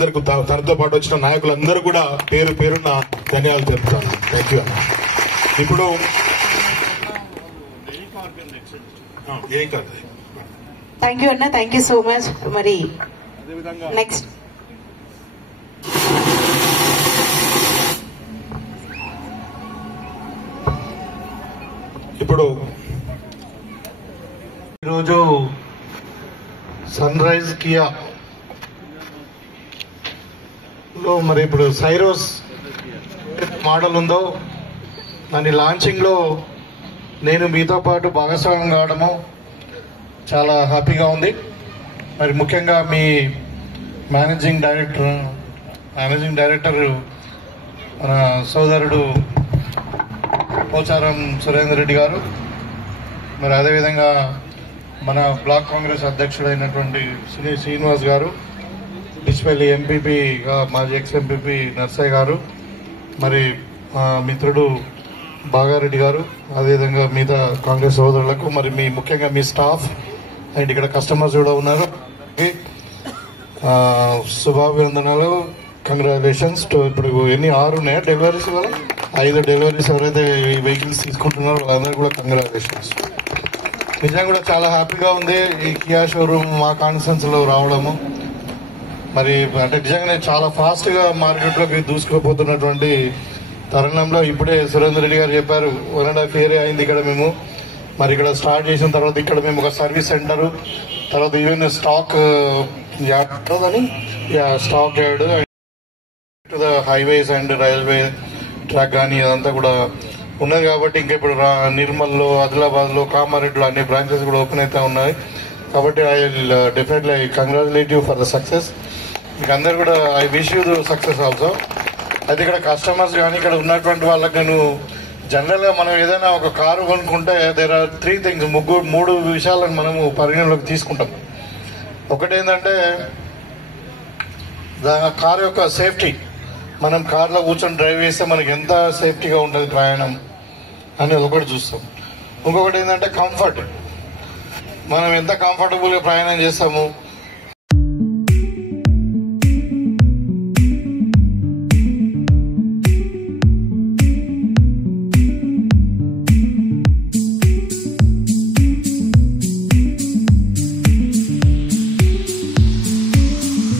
అందరికీ తనతో పాటు వచ్చిన నాయకులందరూ కూడా పేరు పేరున్న ధన్యవాదాలు తెలుపుతాను. Thank you. ఇప్పుడు ఏం కాదు. థ్యాంక్ యూ అన్న, థ్యాంక్ యూ సో మచ్. మరి నెక్స్ట్ ఇప్పుడు ఈరోజు సన్ రైజ్ కియా లో మరి ఇప్పుడు సైరోస్ మోడల్ ఉందో దాని లాంచింగ్ లో నేను మీతో పాటు భాగస్వామ్యం కావడము చాలా హ్యాపీగా ఉంది. మరి ముఖ్యంగా మీ మేనేజింగ్ డైరెక్టర్ మన సోదరుడు పోచారం సురేందర్ రెడ్డి గారు, మరి అదేవిధంగా మన బ్లాక్ కాంగ్రెస్ అధ్యక్షుడైనటువంటి శ్రీనివాస్ గారు, డిస్పల్లి ఎంపీపీగా మాజీ ఎక్స్ ఎంపీపీ నర్సయ్య గారు, మరి మా మిత్రుడు బాగారెడ్డి గారు, అదేవిధంగా మిగతా కాంగ్రెస్ సోదరులకు, మరి మీ ముఖ్యంగా మీ స్టాఫ్ అండ్ ఇక్కడ కస్టమర్స్ కూడా ఉన్నారు, శుభాభివందనాలు, కంగ్రాచులేషన్స్. ఇప్పుడు ఎన్ని 6 ఉన్నాయా డెలివరీస్? వల్ల 5 డెలివరీస్ ఎవరైతే వెహికల్స్ తీసుకుంటున్నారో వాళ్ళందరూ కూడా కంగ్రాచులేషన్స్. నిజంగా కూడా చాలా హ్యాపీగా ఉంది ఈ కియా షోరూమ్ మా కాన్ఫరెన్స్ లో రావడము. మరి అంటే నిజంగానే చాలా ఫాస్ట్ గా మార్కెట్ లోకి దూసుకుపోతున్నటువంటి తరుణంలో ఇప్పుడే సురేందర్ రెడ్డి గారు చెప్పారు 1.5 year అయింది ఇక్కడ మేము. మరి ఇక్కడ స్టార్ట్ చేసిన తర్వాత ఇక్కడ మేము ఒక సర్వీస్ సెంటర్, తర్వాత ఈవెన్ స్టాక్ యార్డ్ అని stock yard to the highways and railway track కానీ అదంతా కూడా ఉన్నది. కాబట్టి ఇంకా ఇప్పుడు నిర్మల్లో, ఆదిలాబాద్ లో, కామారెడ్డిలో అన్ని బ్రాంచెస్ కూడా ఓపెన్ అయితే ఉన్నాయి. కాబట్టి I will definitely congratulate you for the success. మీకు అందరు కూడా I wish you the success also. అయితే ఇక్కడ కస్టమర్స్ కానీ ఇక్కడ ఉన్నటువంటి వాళ్ళకి నేను జనరల్ గా మనం ఏదైనా ఒక కారు కొనుక్కుంటే దేర్ ఆర్ 3 things, 3 విషయాలను మనము పరిగణలోకి తీసుకుంటాం. ఒకటి ఏంటంటే కారు యొక్క సేఫ్టీ. మనం కార్లో కూర్చొని డ్రైవ్ చేస్తే మనకి ఎంత సేఫ్టీగా ఉంటుంది ప్రయాణం అని ఒకటి చూస్తాం. ఇంకొకటి ఏంటంటే కంఫర్ట్. మనం ఎంత కంఫర్టబుల్ గా ప్రయాణం చేస్తాము,